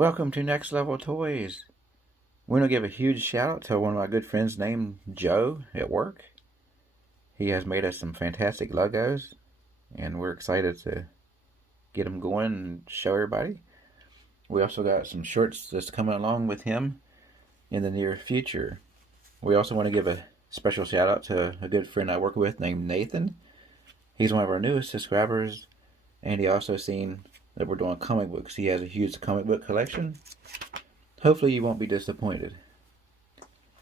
Welcome to Next Level Toys. We're going to give a huge shout out to one of my good friends named Joe at work. He has made us some fantastic logos, and we're excited to get them going and show everybody. We also got some shorts that's coming along with him in the near future. We also want to give a special shout out to a good friend I work with named Nathan. He's one of our newest subscribers, and he also seen that we're doing comic books. He has a huge comic book collection. Hopefully you won't be disappointed.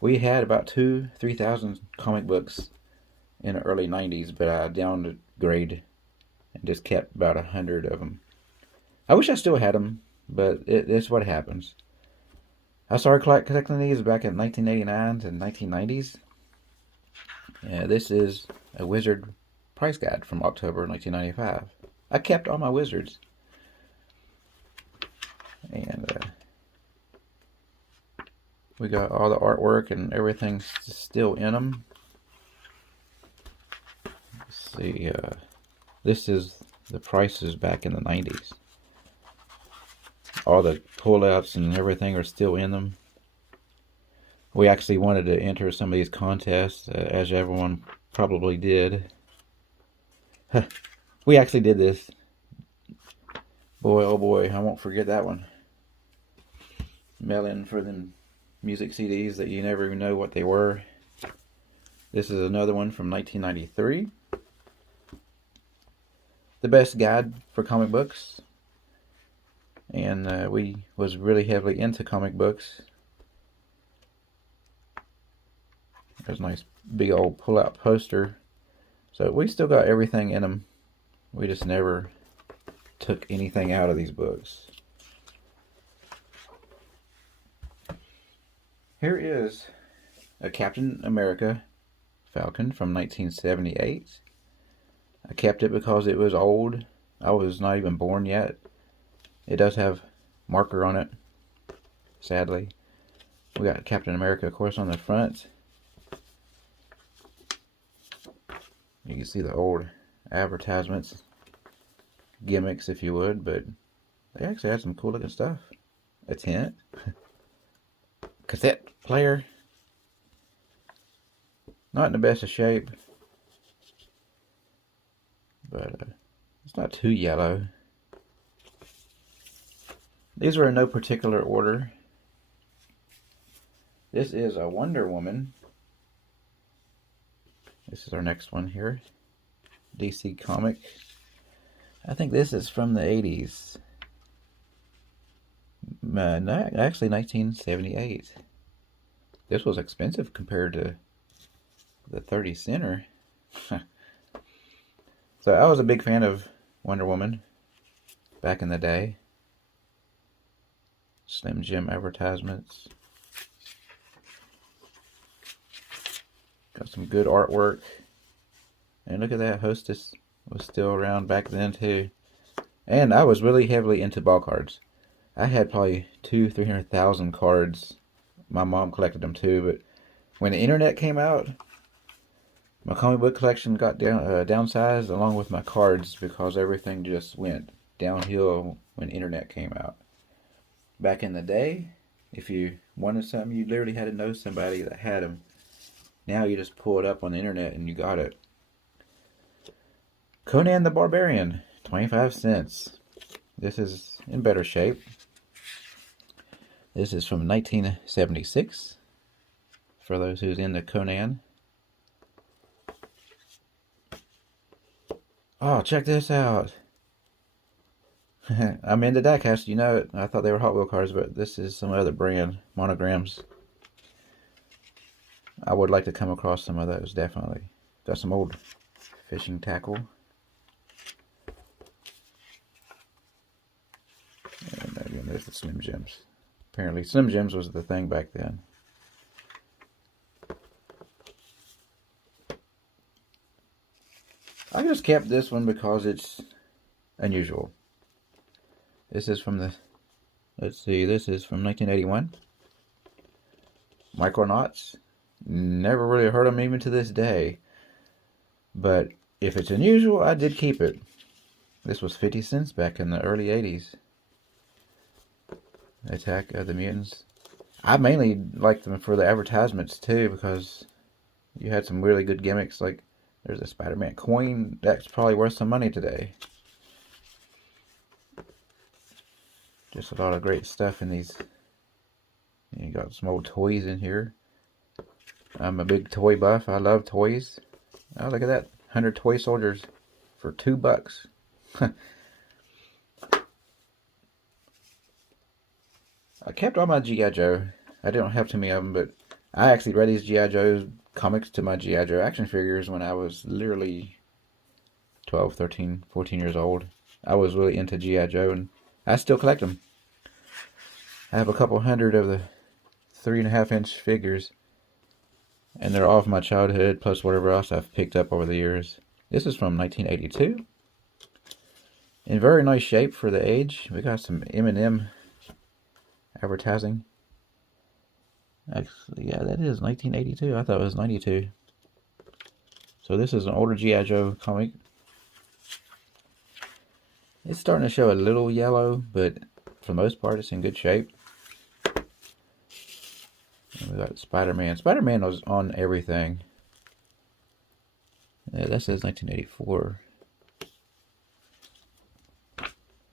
We had about 3,000 comic books in the early 90s, but I downgraded and just kept about 100 of them. I wish I still had them, but it's what happens. I started collecting these back in 1989 to 1990s. This is a Wizard price guide from October 1995. I kept all my Wizards. And we got all the artwork and everything still in them. Let's see, this is the prices back in the 90s. All the pullouts and everything are still in them. We actually wanted to enter some of these contests, as everyone probably did. We actually did this. Boy, oh boy, I won't forget that one. Mail in for them music CDs that you never even know what they were. This is another one from 1993. The best guide for comic books. And we was really heavily into comic books. There's a nice big old pull-out poster. So we still got everything in them. We just never took anything out of these books. Here is a Captain America Falcon from 1978. I kept it because it was old. I was not even born yet. It does have marker on it, sadly. We got Captain America, of course, on the front. You can see the old advertisements, gimmicks if you would, but they actually had some cool looking stuff. A tent. Cassette player. Not in the best of shape, but it's not too yellow. These are in no particular order. This is a Wonder Woman. This is our next one here. DC comic. I think this is from the 80s. No, actually 1978. This was expensive compared to the 30 center. So I was a big fan of Wonder Woman back in the day. Slim Jim advertisements. Got some good artwork. And look at that, Hostess was still around back then too. And I was really heavily into ball cards. I had probably 300,000 cards. My mom collected them too, but when the internet came out, my comic book collection got downsized along with my cards because everything just went downhill when internet came out. Back in the day, if you wanted something, you literally had to know somebody that had them. Now you just pull it up on the internet and you got it. Conan the Barbarian, 25 cents. This is in better shape. This is from 1976. For those who's into Conan. Oh, check this out. I'm into diecast, you know it. I thought they were Hot Wheel cars, but this is some other brand. Monograms. I would like to come across some of those, definitely. Got some old fishing tackle. And again, there's the Slim Jims. Apparently, Slim Jims was the thing back then. I just kept this one because it's unusual. This is from the, let's see, this is from 1981. Micronauts. Never really heard of them even to this day. But if it's unusual, I did keep it. This was 50 cents back in the early 80s. Attack of the Mutants. I mainly liked them for the advertisements too, because you had some really good gimmicks. Like there's a Spiderman coin that's probably worth some money today. Just a lot of great stuff in these. You got some old toys in here. I'm a big toy buff. I love toys. Oh, look at that. 100 toy soldiers for $2. I kept all my G.I. Joe. I didn't have too many of them, but I actually read these G.I. Joe comics to my G.I. Joe action figures when I was literally 12, 13, 14 years old. I was really into G.I. Joe, and I still collect them. I have a couple hundred of the 3.5-inch figures, and they're all from my childhood, plus whatever else I've picked up over the years. This is from 1982. In very nice shape for the age. We got some M&M advertising. Actually, yeah, that is 1982. I thought it was 92. So this is an older G.I. Joe comic. It's starting to show a little yellow, but for the most part, it's in good shape. And we got Spiderman. Spiderman was on everything. Yeah, that says 1984.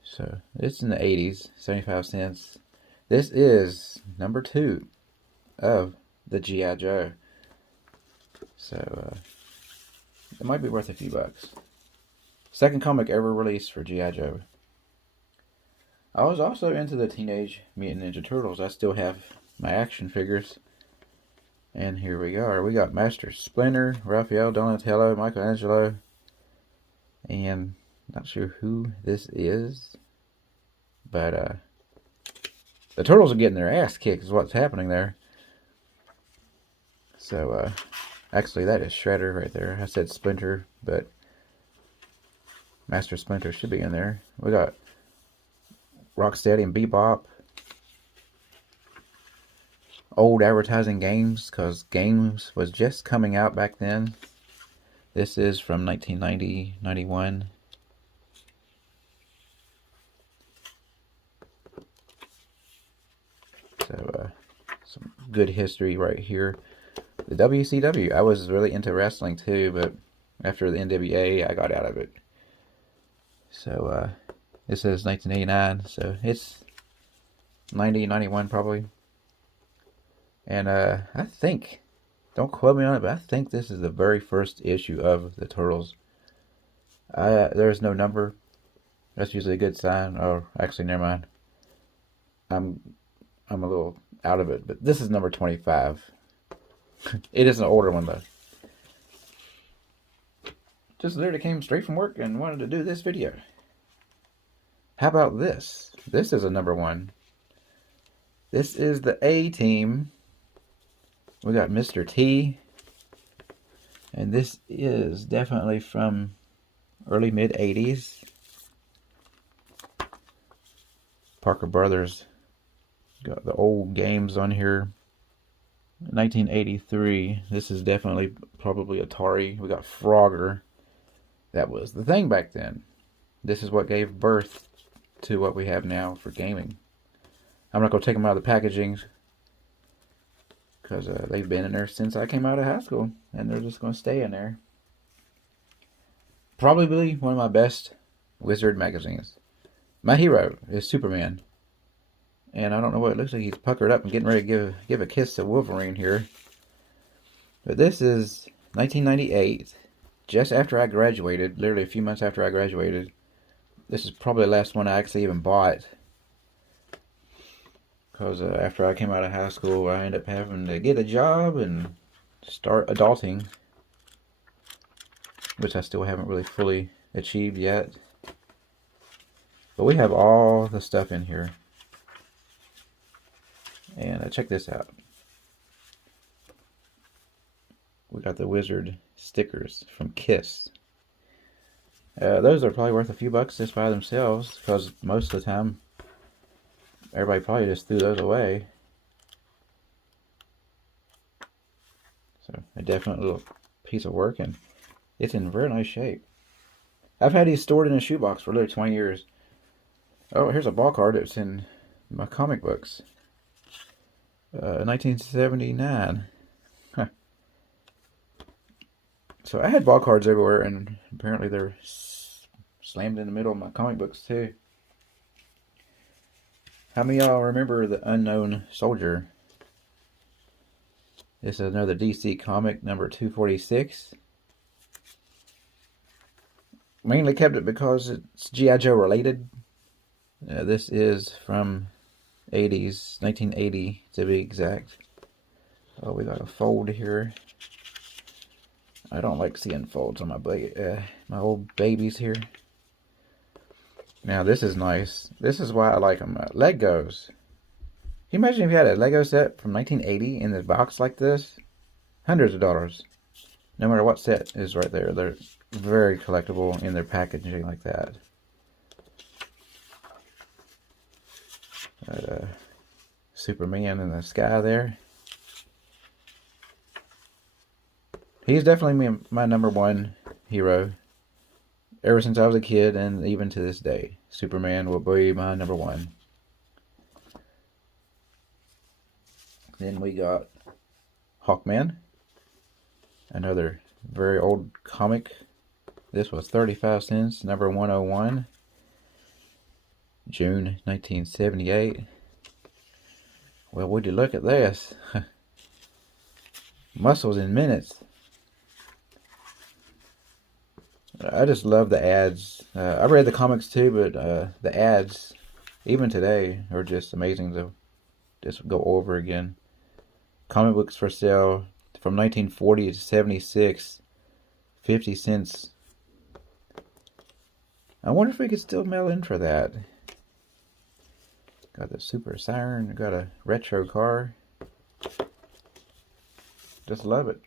So it's in the 80s, 75 cents. This is number 2 of the G.I. Joe. So it might be worth a few bucks. Second comic ever released for G.I. Joe. I was also into the Teenage Mutant Ninja Turtles. I still have my action figures. And here we are. We got Master Splinter, Raphael, Donatello, Michelangelo, and not sure who this is. But the Turtles are getting their ass kicked is what's happening there. So actually that is Shredder right there. I said Splinter, but Master Splinter should be in there. We got Rocksteady and Bebop. Old advertising games, because games was just coming out back then. This is from 1990, 91. So some good history right here. The WCW. I was really into wrestling too, but after the NWA, I got out of it. So this is 1989, so it's 90, 91 probably. And I think, don't quote me on it, but I think this is the very first issue of the Turtles. There's no number. That's usually a good sign. Oh, actually, never mind. I'm a little out of it, but this is number 25. It is an older one though. Just literally came straight from work and wanted to do this video. How about this? This is a number 1. This is the A-Team. We got Mr. T. And this is definitely from early mid-80s. Parker Brothers. Got the old games on here. 1983. This is definitely probably Atari. We got Frogger. That was the thing back then. This is what gave birth to what we have now for gaming. I'm not going to take them out of the packaging, because they've been in there since I came out of high school, and they're just going to stay in there. Probably one of my best Wizard magazines. My hero is Superman. And I don't know what it looks like. He's puckered up and getting ready to give a kiss to Wolverine here. But this is 1998, just after I graduated, literally a few months after I graduated. This is probably the last one I actually even bought. Because after I came out of high school, I ended up having to get a job and start adulting. Which I still haven't really fully achieved yet. But we have all the stuff in here. And check this out. We got the Wizard stickers from Kiss. Those are probably worth a few bucks just by themselves, because most of the time everybody probably just threw those away. So a definite little piece of work, and it's in very nice shape. I've had these stored in a shoebox for literally 20 years. Oh, here's a ball card that's in my comic books. 1979. Huh. So I had ball cards everywhere, and apparently they're slammed in the middle of my comic books too. How many of y'all remember the Unknown Soldier? This is another DC comic, number 246. Mainly kept it because it's G.I. Joe related. This is from 80s, 1980 to be exact. Oh, we got a fold here. I don't like seeing folds on my old babies here. Now this is nice. This is why I like them. Legos. Can you imagine if you had a Lego set from 1980 in the box like this? Hundreds of dollars. No matter what set is right there. They're very collectible in their packaging like that. Got Superman in the sky there. He's definitely my number one hero. Ever since I was a kid and even to this day. Superman will be my number one. Then we got Hawkman. Another very old comic. This was 35 cents, number 101. June 1978. Well, would you look at this? Muscles in minutes. I just love the ads. I read the comics too, but the ads, even today, are just amazing to just go over again. Comic books for sale from 1940 to 76, 50 cents. I wonder if we could still mail in for that. Got the Super Siren, got a retro car. Just love it.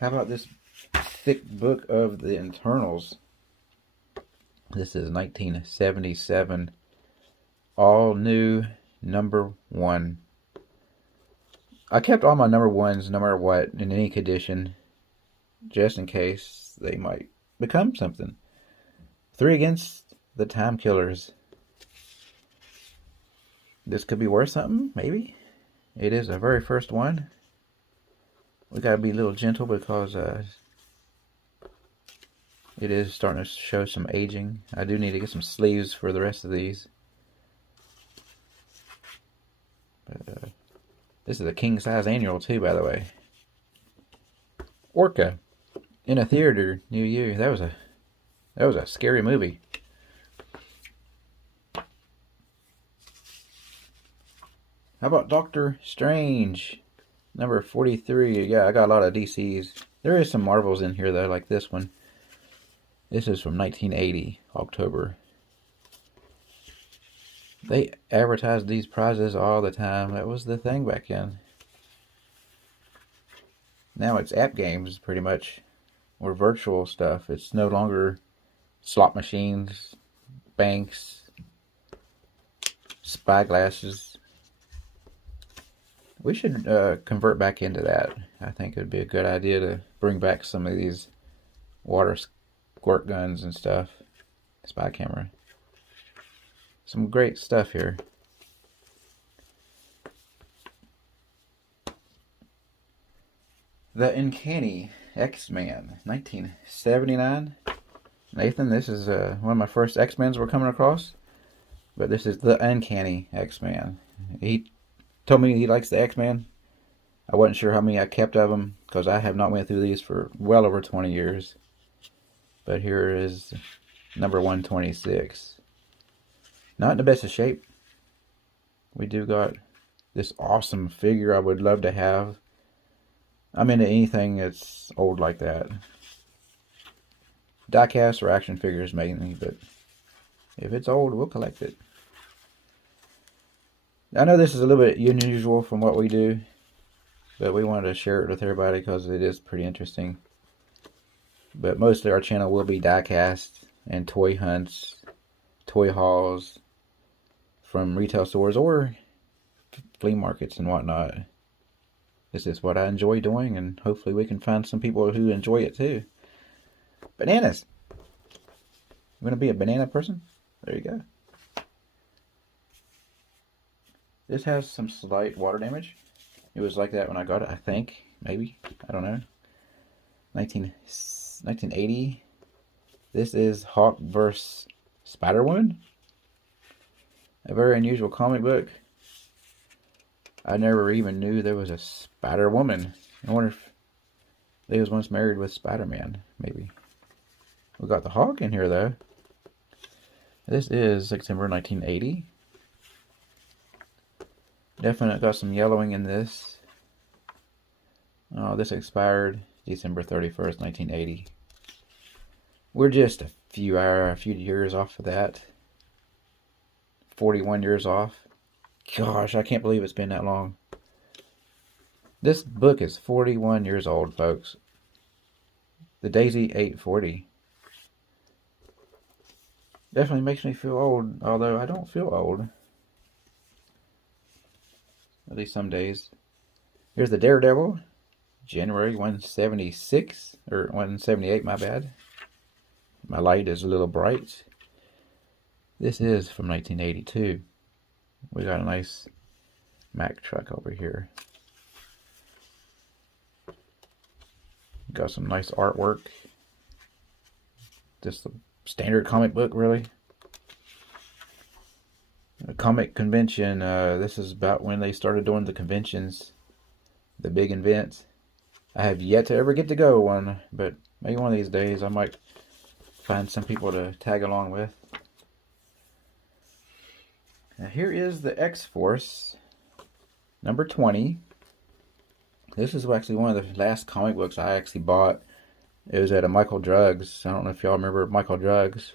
How about this thick book of the Internals? This is 1977. All new number one. I kept all my number ones no matter what in any condition, just in case they might become something. 3 Against the Time Killers. This could be worth something, maybe. It is the very first one. We gotta be a little gentle because it is starting to show some aging. I do need to get some sleeves for the rest of these. But, this is a king-size annual too, by the way. Orca in a theater near you. That was a scary movie. How about Doctor Strange? Number 43. Yeah, I got a lot of DCs. There is some Marvels in here though, like this one. This is from 1980, October. They advertised these prizes all the time. That was the thing back then. Now it's app games, pretty much. Or virtual stuff. It's no longer slot machines, banks, spyglasses. We should convert back into that. I think it would be a good idea to bring back some of these water squirt guns and stuff. Spy camera. Some great stuff here. The Uncanny X-Men, 1979. Nathan, this is one of my first X-Men's we're coming across. But this is the Uncanny X-Men. He told me he likes the X-Men. I wasn't sure how many I kept of them, because I have not went through these for well over 20 years. But here is number 126. Not in the best of shape. We do got this awesome figure I would love to have. I'm into anything that's old like that. Diecast or action figures mainly, but if it's old, we'll collect it. I know this is a little bit unusual from what we do, but we wanted to share it with everybody because it is pretty interesting. But mostly our channel will be diecast and toy hunts, toy hauls from retail stores or flea markets and whatnot. This is what I enjoy doing, and hopefully we can find some people who enjoy it too. Bananas! You want to be a banana person? There you go. This has some slight water damage. It was like that when I got it, I think. Maybe. I don't know. 1980. This is Hawk vs. Spider-Woman. A very unusual comic book. I never even knew there was a Spider-Woman. I wonder if they was once married with Spider-Man, maybe. We got the Hawk in here, though. This is September 1980. Definitely got some yellowing in this. Oh, this expired December 31st, 1980. We're just a few years off of that. 41 years off. Gosh, I can't believe it's been that long. This book is 41 years old, folks. The Daisy 840. Definitely makes me feel old, although I don't feel old. At least some days. Here's the Daredevil. January 176, or 178, my bad. My light is a little bright. This is from 1982. We got a nice Mack truck over here. Got some nice artwork. Just a standard comic book, really. A comic convention. This is about when they started doing the conventions. The big events. I have yet to ever get to go one, but maybe one of these days I might find some people to tag along with. Now here is the X-Force, number 20. This is actually one of the last comic books I actually bought. It was at a Michael Drugs. I don't know if y'all remember Michael Drugs,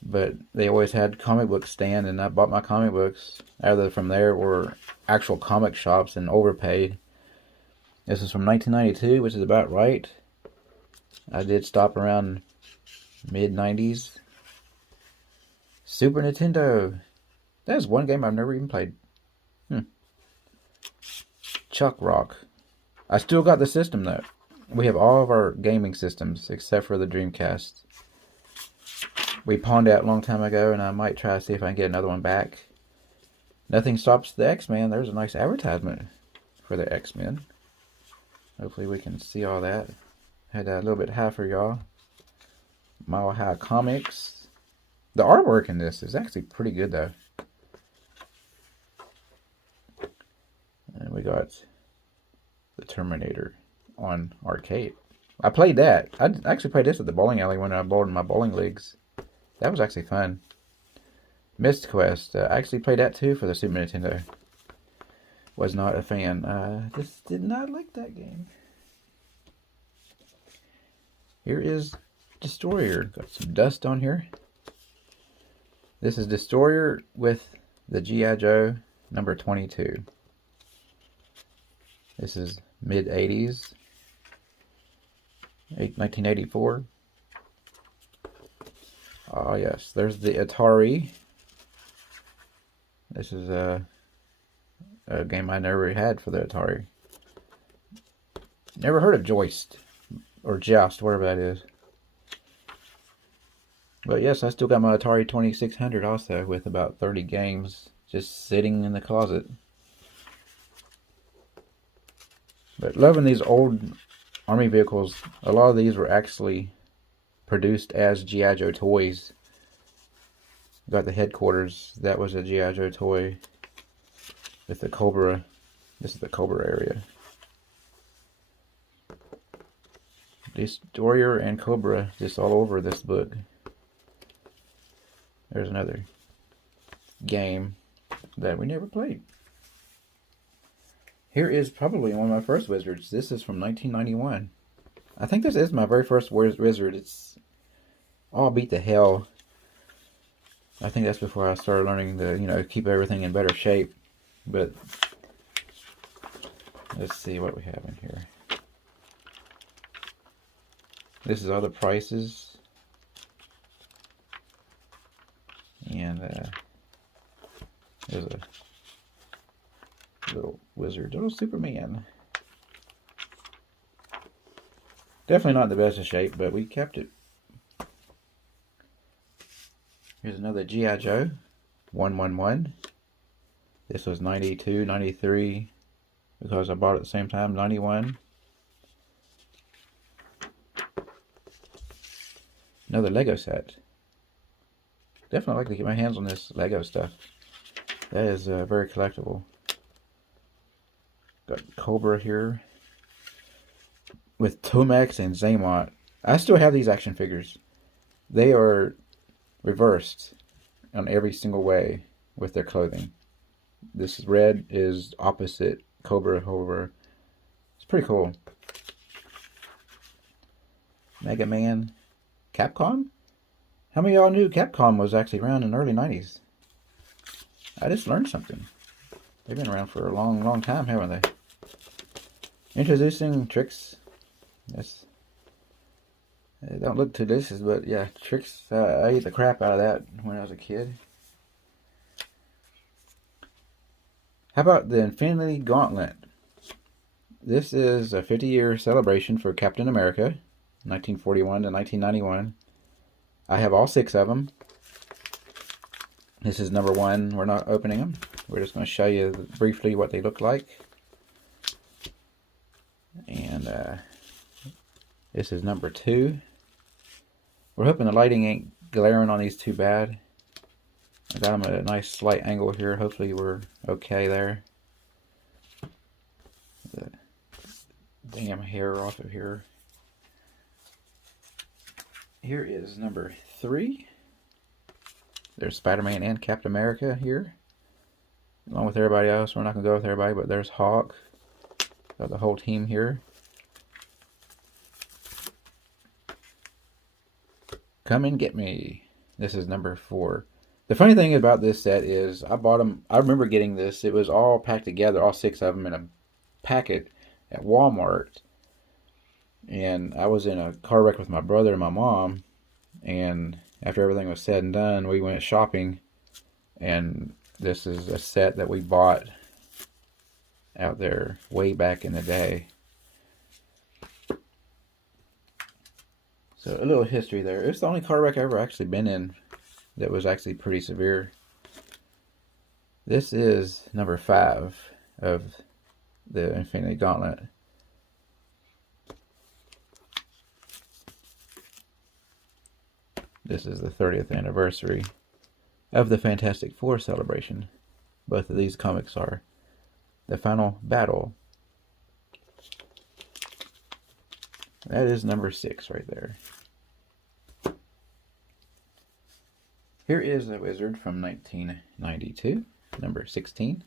but they always had comic book stand, and I bought my comic books either from there or actual comic shops and overpaid. This is from 1992, which is about right. I did stop around mid-90s. Super Nintendo. That's one game I've never even played. Chuck Rock. I still got the system, though. We have all of our gaming systems, except for the Dreamcast. We pawned out a long time ago, and I might try to see if I can get another one back. Nothing stops the X-Men. There's a nice advertisement for the X-Men. Hopefully we can see all that. Had that a little bit high for y'all. Mile High Comics. The artwork in this is actually pretty good, though. And we got the Terminator on arcade. I played that. I actually played this at the bowling alley when I bowled in my bowling leagues. That was actually fun. Mist Quest. I actually played that too for the Super Nintendo. Was not a fan. Just did not like that game. Here is Destroyer. Got some dust on here. This is Destroyer with the G.I. Joe number 22. This is mid-80s. 1984. Oh yes, there's the Atari. This is a game I never had for the Atari. Never heard of Joist or Joust, whatever that is. But yes, I still got my Atari 2600 also, with about 30 games just sitting in the closet. But loving these old Army vehicles. A lot of these were actually produced as G.I. Joe toys. Got the headquarters. That was a G.I. Joe toy. With the Cobra. This is the Cobra area. Destroyer and Cobra just all over this book. There's another game that we never played. Here is probably one of my first Wizards. This is from 1991. I think this is my very first Wizard. It's all beat to hell. I think that's before I started learning to, keep everything in better shape. But let's see what we have in here. This is all the prices. And there's a little wizard, little Superman. Definitely not the best of shape, but we kept it. Here's another G.I. Joe 111. This was 92, 93, because I bought it at the same time, 91. Another Lego set. Definitely like to get my hands on this Lego stuff. That is very collectible. Got Cobra here. With Tomax and Zaymont. I still have these action figures. They are reversed on every single way with their clothing. This red is opposite Cobra. It's pretty cool. Mega Man. Capcom? How many of y'all knew Capcom was actually around in the early 90s? I just learned something. They've been around for a long, long time, haven't they? Introducing Tricks. Yes. They don't look too delicious, but yeah, Tricks. I ate the crap out of that when I was a kid. How about the Infinity Gauntlet? This is a 50-year celebration for Captain America, 1941 to 1991. I have all 6 of them. This is number 1. We're not opening them. We're just going to show you briefly what they look like. And this is number 2. We're hoping the lighting ain't glaring on these too bad. I got them at a nice slight angle here. Hopefully we're okay there. The damn hair off of here. Here is number 3. There's Spiderman and Captain America here. Along with everybody else. We're not going to go with everybody, but there's Hawk. Got the whole team here. Come and get me. This is number 4. The funny thing about this set is I bought them. I remember getting this. It was all packed together, all 6 of them in a packet at Walmart. And I was in a car wreck with my brother and my mom. And after everything was said and done, we went shopping. And this is a set that we bought out there way back in the day. So a little history there. It's the only car wreck I've ever actually been in that was actually pretty severe. This is number 5 of the Infinity Gauntlet. This is the 30th anniversary of the Fantastic Four celebration. Both of these comics are. The Final Battle. That is number 6 right there. Here is the Wizard from 1992, number 16.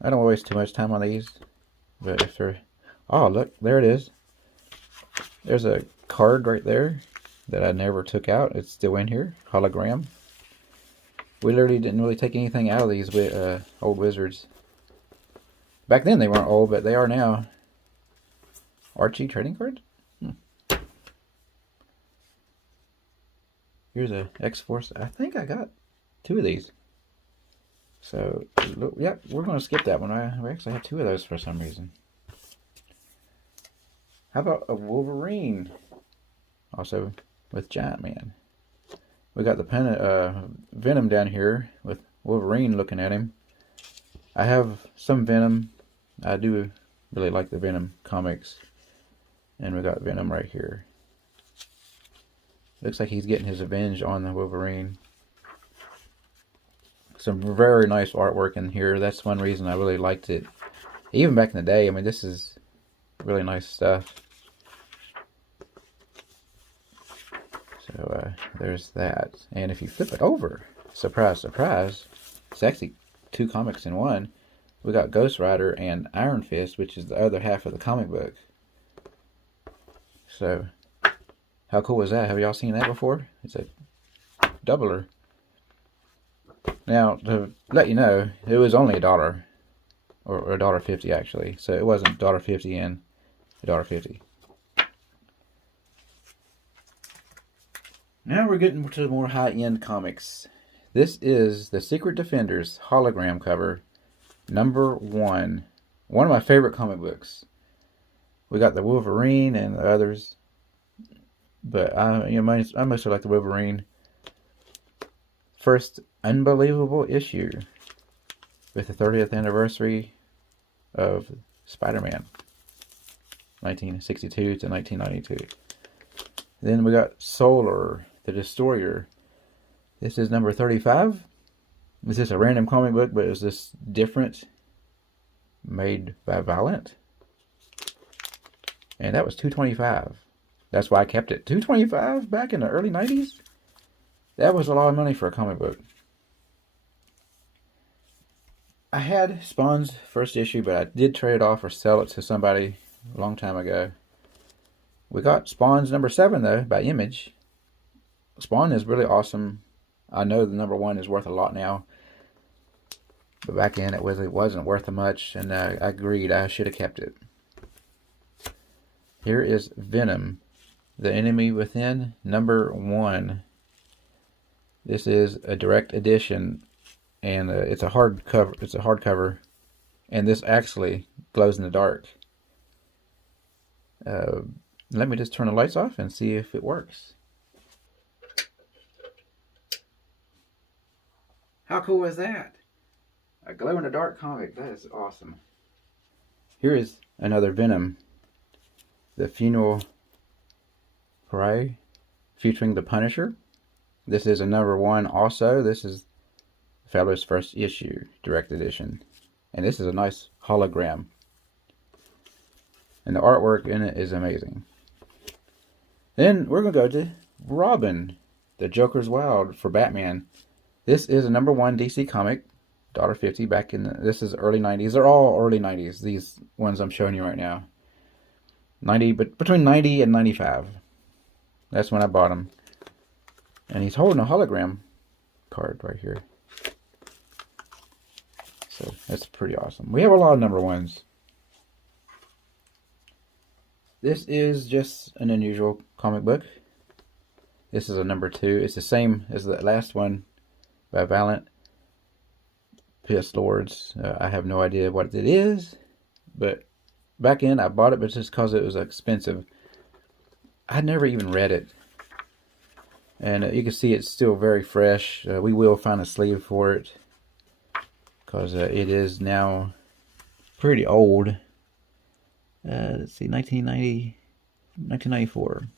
I don't waste too much time on these, but if they're... Oh, look, there it is. There's a card right there that I never took out. It's still in here. Hologram. We literally didn't really take anything out of these old Wizards. Back then they weren't old, but they are now. Archie trading card? Here's a X-Force. I think I got 2 of these. So, yeah, we're going to skip that one. We actually have 2 of those for some reason. How about a Wolverine? Also with Giant Man. We got the Venom down here with Wolverine looking at him. I have some Venom. I do really like the Venom comics. And we got Venom right here. Looks like he's getting his revenge on the Wolverine. Some very nice artwork in here. That's one reason I really liked it. Even back in the day, I mean, this is really nice stuff. So, there's that. And if you flip it over, surprise, surprise, it's actually 2 comics in one. We got Ghost Rider and Iron Fist, which is the other half of the comic book. So, how cool is that? Have y'all seen that before? It's a doubler. Now, to let you know, it was only $1. Or $1.50 actually. So it wasn't $1.50 and $1.50. Now we're getting to more high-end comics. This is the Secret Defenders hologram cover, number 1. One of my favorite comic books. We got the Wolverine and the others, but I mostly like the Wolverine. first unbelievable issue with the 30th anniversary of Spiderman, 1962 to 1992. Then we got Solar, the Destroyer. This is number 35. This is a random comic book, but is this different? Made by Valiant. And that was $2.25. That's why I kept it. $2.25 back in the early 90s? That was a lot of money for a comic book. I had Spawn's first issue, but I did trade it off or sell it to somebody a long time ago. We got Spawn's number 7, though, by Image. Spawn is really awesome. I know the number 1 is worth a lot now. But back then it wasn't worth much, and I agreed I should have kept it. Here is Venom, The Enemy Within, number 1. This is a direct edition, and it's a hardcover. It's a hardcover, and this actually glows in the dark. Let me just turn the lights off and see if it works. How cool is that? A glow-in-the-dark comic. That is awesome. Here is another Venom. The Funeral Parade, featuring the Punisher. This is a number 1 also. This is the fellow's first issue, direct edition. And this is a nice hologram. And the artwork in it is amazing. Then we're going to go to Robin, the Joker's Wild for Batman. This is a number 1 DC comic. $1.50 back in this is early 90s. They're all early 90s, these ones I'm showing you right now. But between 90 and 95. That's when I bought them. And he's holding a hologram card right here. So that's pretty awesome. We have a lot of number 1s. This is just an unusual comic book. This is a number 2. It's the same as the last one by Valiant. Piss Lords. I have no idea what it is, but back in I bought it, but just because it was expensive. I never even read it, and you can see it's still very fresh. We will find a sleeve for it because it is now pretty old. Let's see, 1994.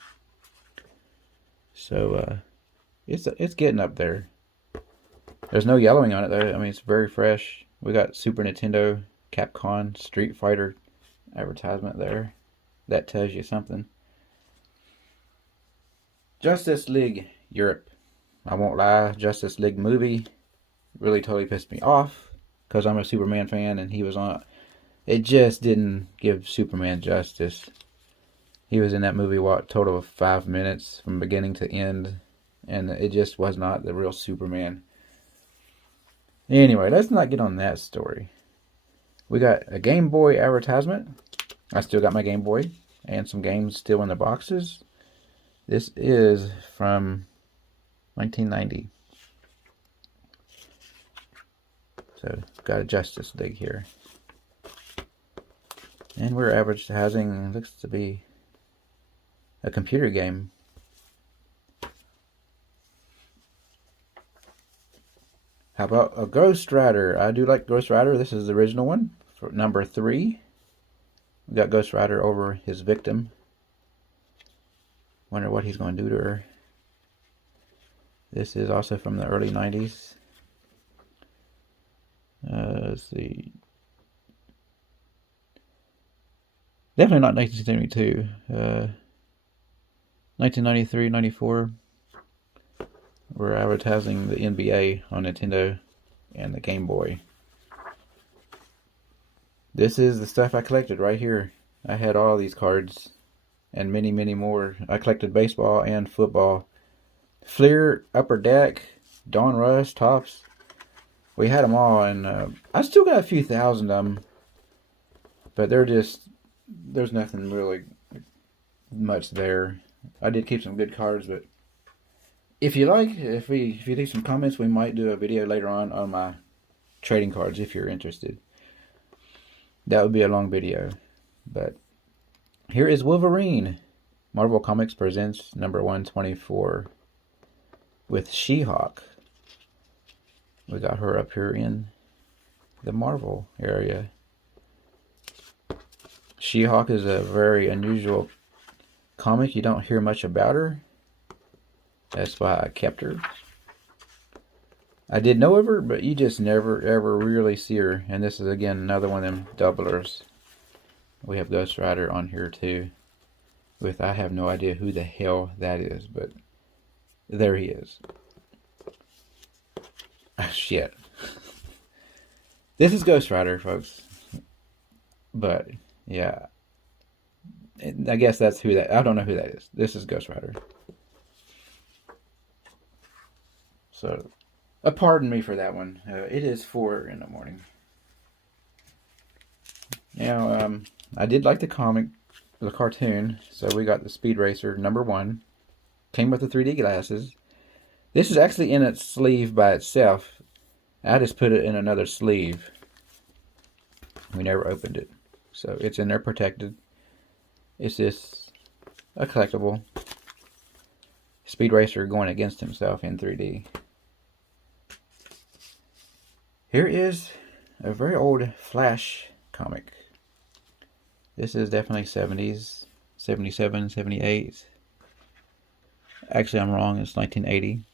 So it's getting up there. There's no yellowing on it though. I mean, it's very fresh. We got Super Nintendo, Capcom, Street Fighter advertisement there. That tells you something. Justice League Europe. I won't lie, Justice League movie really totally pissed me off because I'm a Superman fan and he was on. It just didn't give Superman justice. He was in that movie, what, total of 5 minutes from beginning to end, and it just was not the real Superman. Anyway, let's not get on that story. We got a Game Boy advertisement. I still got my Game Boy and some games still in the boxes. This is from 1990. So, got a Justice League here. And we're advertising, looks to be a computer game. How about a Ghost Rider? I do like Ghost Rider. This is the original one, for number 3. We got Ghost Rider over his victim. Wonder what he's going to do to her. This is also from the early 90s. Let's see. Definitely not 1972. 1993, 94. We're advertising the NBA on Nintendo and the Game Boy. This is the stuff I collected right here. I had all these cards and many, many more. I collected baseball and football. Fleer, Upper Deck, Dawn Rush, Tops. We had them all, and I still got a few thousand of them. But there's nothing really much there. I did keep some good cards, but if you like, if you leave some comments, we might do a video later on my trading cards if you're interested. That would be a long video, but here is Wolverine. Marvel Comics presents number 124 with She-Hulk. We got her up here in the Marvel area. She-Hulk is a very unusual comic. You don't hear much about her. That's why I kept her. I did know of her, but you just never ever really see her. And this is again another one of them doublers. We have Ghost Rider on here too. With I have no idea who the hell that is, but there he is. Shit. This is Ghost Rider, folks. But yeah, I guess that's who that. I don't know who that is. This is Ghost Rider. So, pardon me for that one. It is 4 in the morning. Now, I did like the comic, the cartoon. So we got the Speed Racer #1. Came with the 3D glasses. This is actually in its sleeve by itself. I just put it in another sleeve. We never opened it. So it's in there protected. It's just a collectible. Speed Racer going against himself in 3D. Here is a very old Flash comic. This is definitely 70s, 77, 78. Actually, I'm wrong. It's 1980.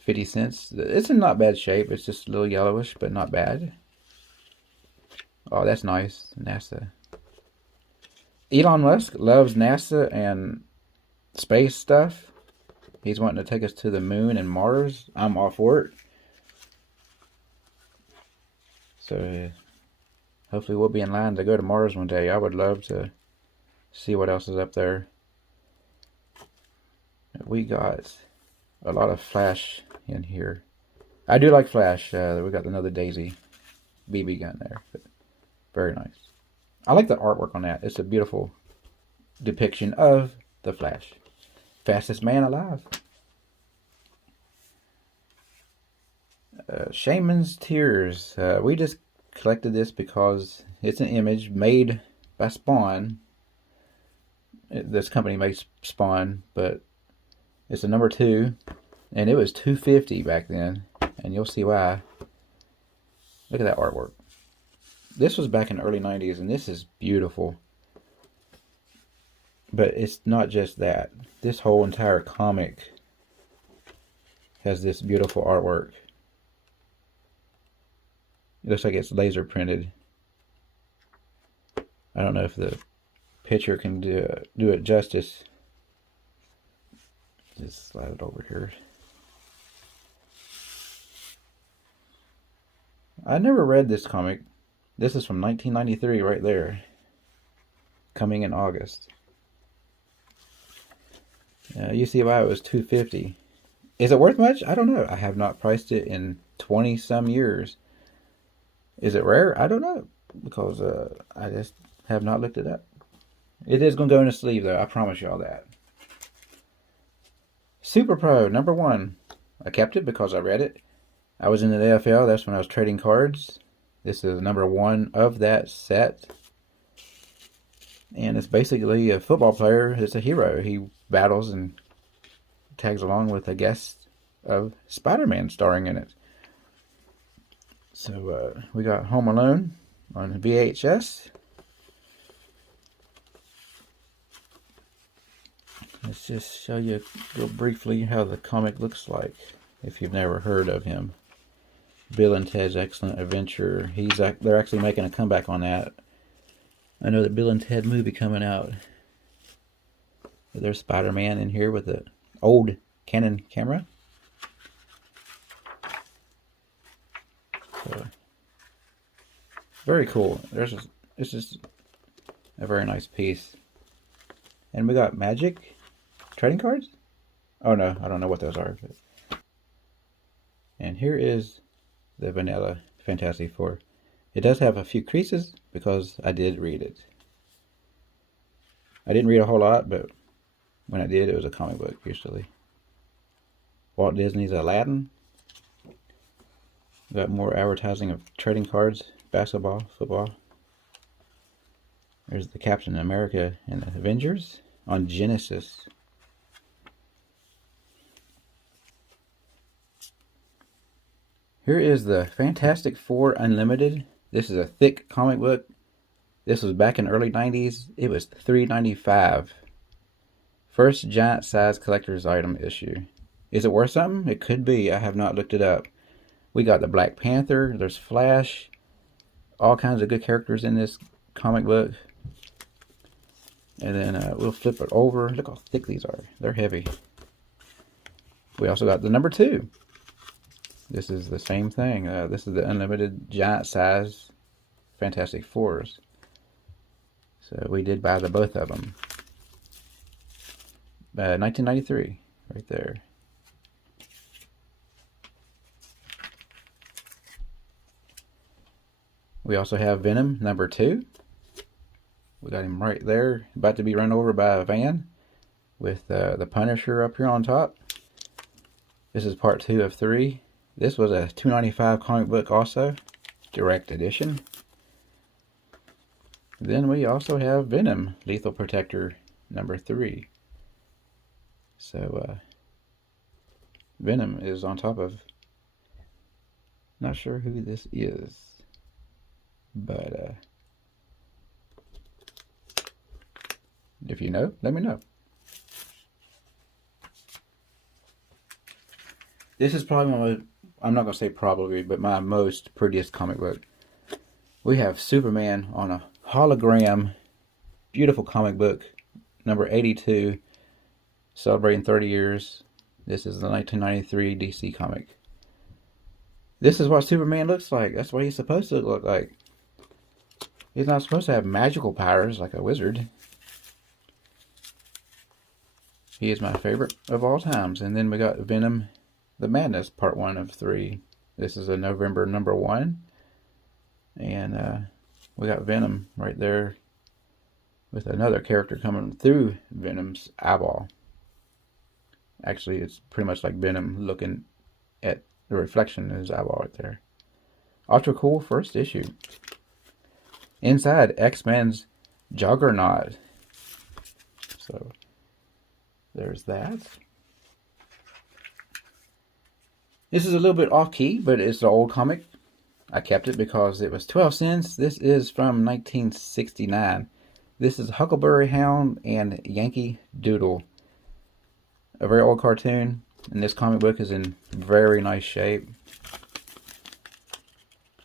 50 cents. It's in not bad shape. It's just a little yellowish, but not bad. Oh, that's nice. NASA. Elon Musk loves NASA and space stuff. He's wanting to take us to the moon and Mars. I'm all for it. So, hopefully we'll be in line to go to Mars one day. I would love to see what else is up there. We got a lot of Flash in here. I do like Flash. We got another Daisy BB gun there. But very nice. I like the artwork on that. It's a beautiful depiction of the Flash. Fastest man alive. Shaman's Tears. We just collected this because it's an image made by Spawn. This company makes Spawn, but it's a #2, and it was $2.50 back then, and you'll see why. Look at that artwork. This was back in the early 90s, and this is beautiful. But it's not just that. This whole entire comic has this beautiful artwork. It looks like it's laser printed. I don't know if the picture can do it justice. Just slide it over here. I never read this comic. This is from 1993 right there. Coming in August. You see why it was $2.50. Is it worth much? I don't know. I have not priced it in 20 some years. Is it rare? I don't know. Because I just have not looked it up. It is going to go in a sleeve though. I promise y'all that. Super Pro #1. I kept it because I read it. I was in the AFL. That's when I was trading cards. This is #1 of that set. And it's basically a football player. It's a hero. He battles and tags along with a guest of Spiderman starring in it. So we got Home Alone on VHS. Let's just show you real briefly how the comic looks like if you've never heard of him. Bill and Ted's Excellent Adventure. They're actually making a comeback on that. I know the Bill and Ted movie coming out. There's Spider-Man in here with the old Canon camera. So, very cool. It's just a very nice piece. And we got Magic trading cards. Oh no, I don't know what those are. But... And here is the vanilla Fantastic Four. It does have a few creases because I did read it. I didn't read a whole lot, but when I did, it was a comic book usually. Walt Disney's Aladdin. Got more advertising of trading cards, basketball, football. There's the Captain America and the Avengers on Genesis. Here is the Fantastic Four Unlimited. This is a thick comic book. This was back in early 90s. It was $3.95. First giant size collector's item issue. Is it worth something? It could be. I have not looked it up. We got the Black Panther. There's Flash. All kinds of good characters in this comic book. And then we'll flip it over. Look how thick these are. They're heavy. We also got the number 2. This is the same thing. This is the unlimited giant size Fantastic Fours. So we did buy the both of them. 1993, right there. We also have Venom number 2. We got him right there, about to be run over by a van, with the Punisher up here on top. This is part 2 of 3. This was a $2.95 comic book also, direct edition. Then we also have Venom, Lethal Protector number 3. So Venom is on top of, not sure who this is, but if you know, let me know. This is probably my, I'm not going to say probably, but my most prettiest comic book. We have Superman on a hologram, beautiful comic book, number 82, celebrating 30 years. This is the 1993 DC comic. This is what Superman looks like. That's what he's supposed to look like. He's not supposed to have magical powers like a wizard. He is my favorite of all times. And then we got Venom, the Madness, part 1 of 3. This is a November number 1. And we got Venom right there with another character coming through Venom's eyeball. Actually, it's pretty much like Venom looking at the reflection in his eyeball right there. Ultra cool first issue. Inside, X-Men's Juggernaut. So, there's that. This is a little bit off-key, but it's an old comic. I kept it because it was 12 cents. This is from 1969. This is Huckleberry, Hound, and Yankee Doodle. A very old cartoon. And this comic book is in very nice shape.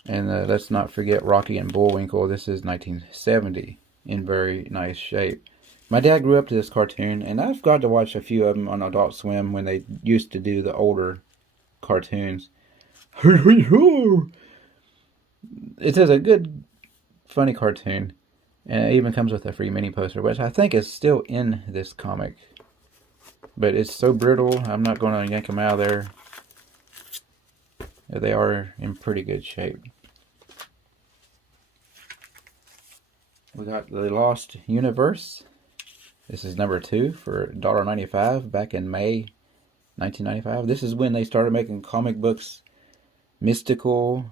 And let's not forget Rocky and Bullwinkle. This is 1970 in very nice shape. My dad grew up to this cartoon, and I've got to watch a few of them on Adult Swim when they used to do the older cartoons. It is a good, funny cartoon. And it even comes with a free mini poster, which I think is still in this comic. But it's so brittle, I'm not going to yank them out of there. They are in pretty good shape. We got The Lost Universe. This is number 2 for $1.95 back in May 1995. This is when they started making comic books mystical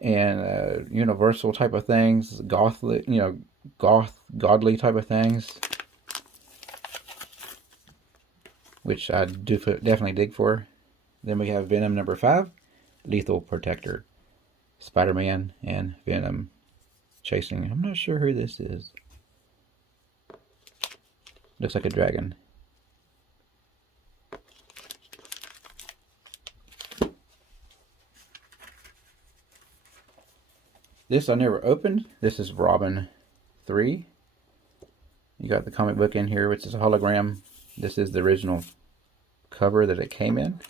and universal type of things, godly type of things, which I do definitely dig for. Then we have Venom number 5, Lethal Protector, Spiderman and Venom chasing. I'm not sure who this is. Looks like a dragon. This I never opened. This is Robin 3. You got the comic book in here, which is a hologram. This is the original cover that it came in.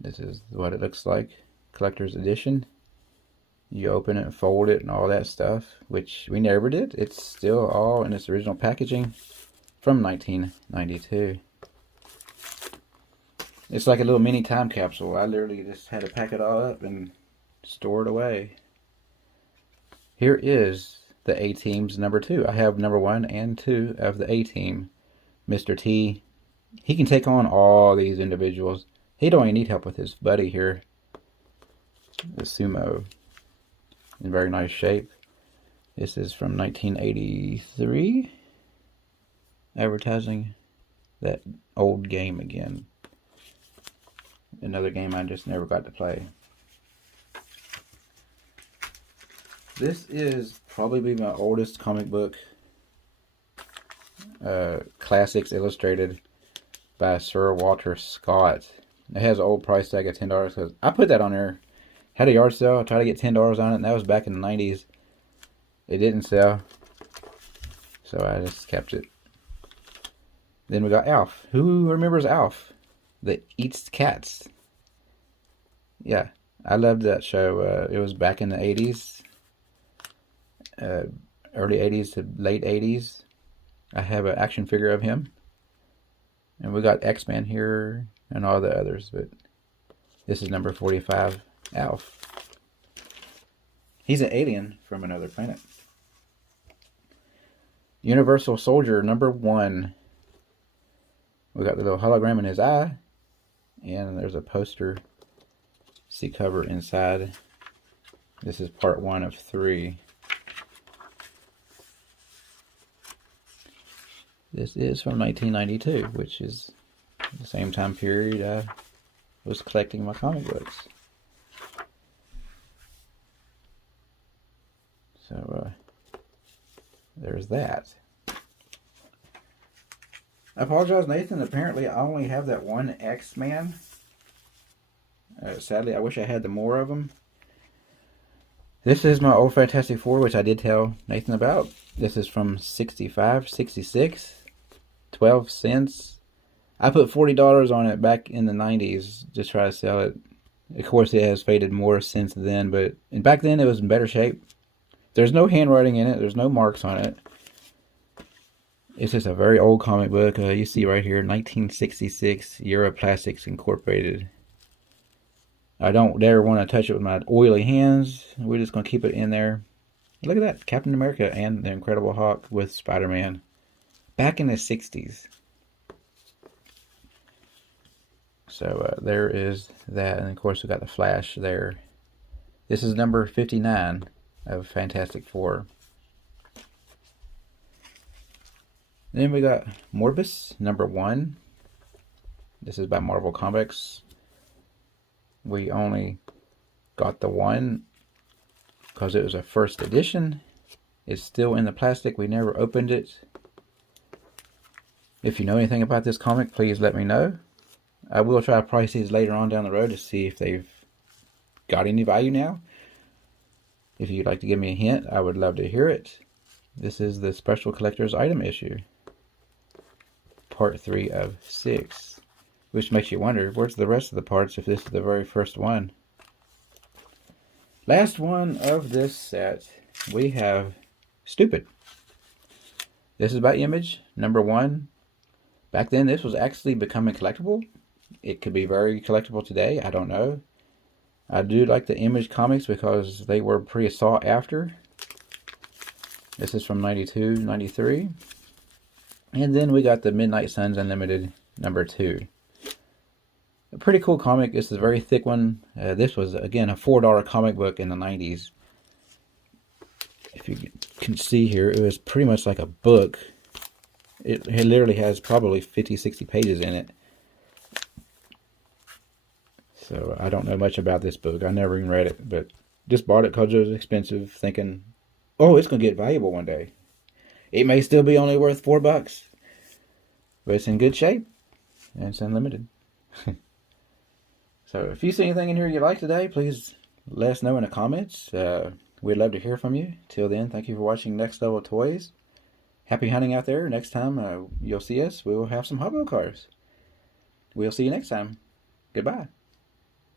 This is what it looks like. Collector's edition. You open it and fold it and all that stuff, which we never did. It's still all in its original packaging from 1992. It's like a little mini time capsule. I literally just had to pack it all up and store it away. Here is the A-Team's number 2. I have number 1 and 2 of the A-Team. Mr. T, he can take on all these individuals. He don't even need help with his buddy here. The Sumo. In very nice shape. This is from 1983. Advertising that old game again. another game I just never got to play. This is probably my oldest comic book. Classics Illustrated by Sir Walter Scott. It has an old price tag of $10 because I put that on there. Had a yard sale. I tried to get $10 on it, and that was back in the 90s. It didn't sell, so I just kept it. Then we got Alf. Who remembers Alf? That eats cats. Yeah, I loved that show. It was back in the 80s. Early 80s to late 80s. I have an action figure of him. And we got X-Men here and all the others, but this is number 45, Alf. He's an alien from another planet. Universal Soldier number 1. We got the little hologram in his eye, and there's a poster. See cover inside. This is part 1 of 3. This is from 1992, which is the same time period I was collecting my comic books. So, there's that. I apologize, Nathan. Apparently, I only have that one X-Man. Sadly, I wish I had the more of them. This is my old Fantastic Four, which I did tell Nathan about. This is from 65, 66. 12 cents. I put $40 on it back in the 90s to try to sell it. Of course, it has faded more since then, but back then it was in better shape. There's no handwriting in it. There's no marks on it. It's just a very old comic book. You see right here, 1966, Europlastics Incorporated. I don't dare want to touch it with my oily hands. We're just going to keep it in there. Look at that. Captain America and the Incredible Hulk with Spiderman. Back in the 60s. So there is that. And of course we got the Flash there. This is number 59 of Fantastic Four. Then we got Morbius, number 1. This is by Marvel Comics. We only got the one because it was a first edition. It's still in the plastic. We never opened it. If you know anything about this comic, please let me know. I will try to price these later on down the road to see if they've got any value now. If you'd like to give me a hint, I would love to hear it. This is the Special Collector's Item issue. Part 3 of 6. Which makes you wonder, where's the rest of the parts if this is the very first one? Last one of this set, we have Stupid. This is by Image, number 1. Back then, this was actually becoming collectible. It could be very collectible today. I don't know. I do like the Image comics because they were pretty sought after. This is from 92, 93. And then we got the Midnight Suns Unlimited number 2. A pretty cool comic. This is a very thick one. This was, again, a $4 comic book in the 90s. If you can see here, it was pretty much like a book. It literally has probably 50, 60 pages in it. So I don't know much about this book. I never even read it, but just bought it because it was expensive, thinking, oh, it's going to get valuable one day. It may still be only worth $4, but it's in good shape, and it's unlimited. So if you see anything in here you like today, please let us know in the comments. We'd love to hear from you. Till then, thank you for watching Next Level Toys. Happy hunting out there. Next time you'll see us, we will have some Hot Wheel cars. We'll see you next time. Goodbye.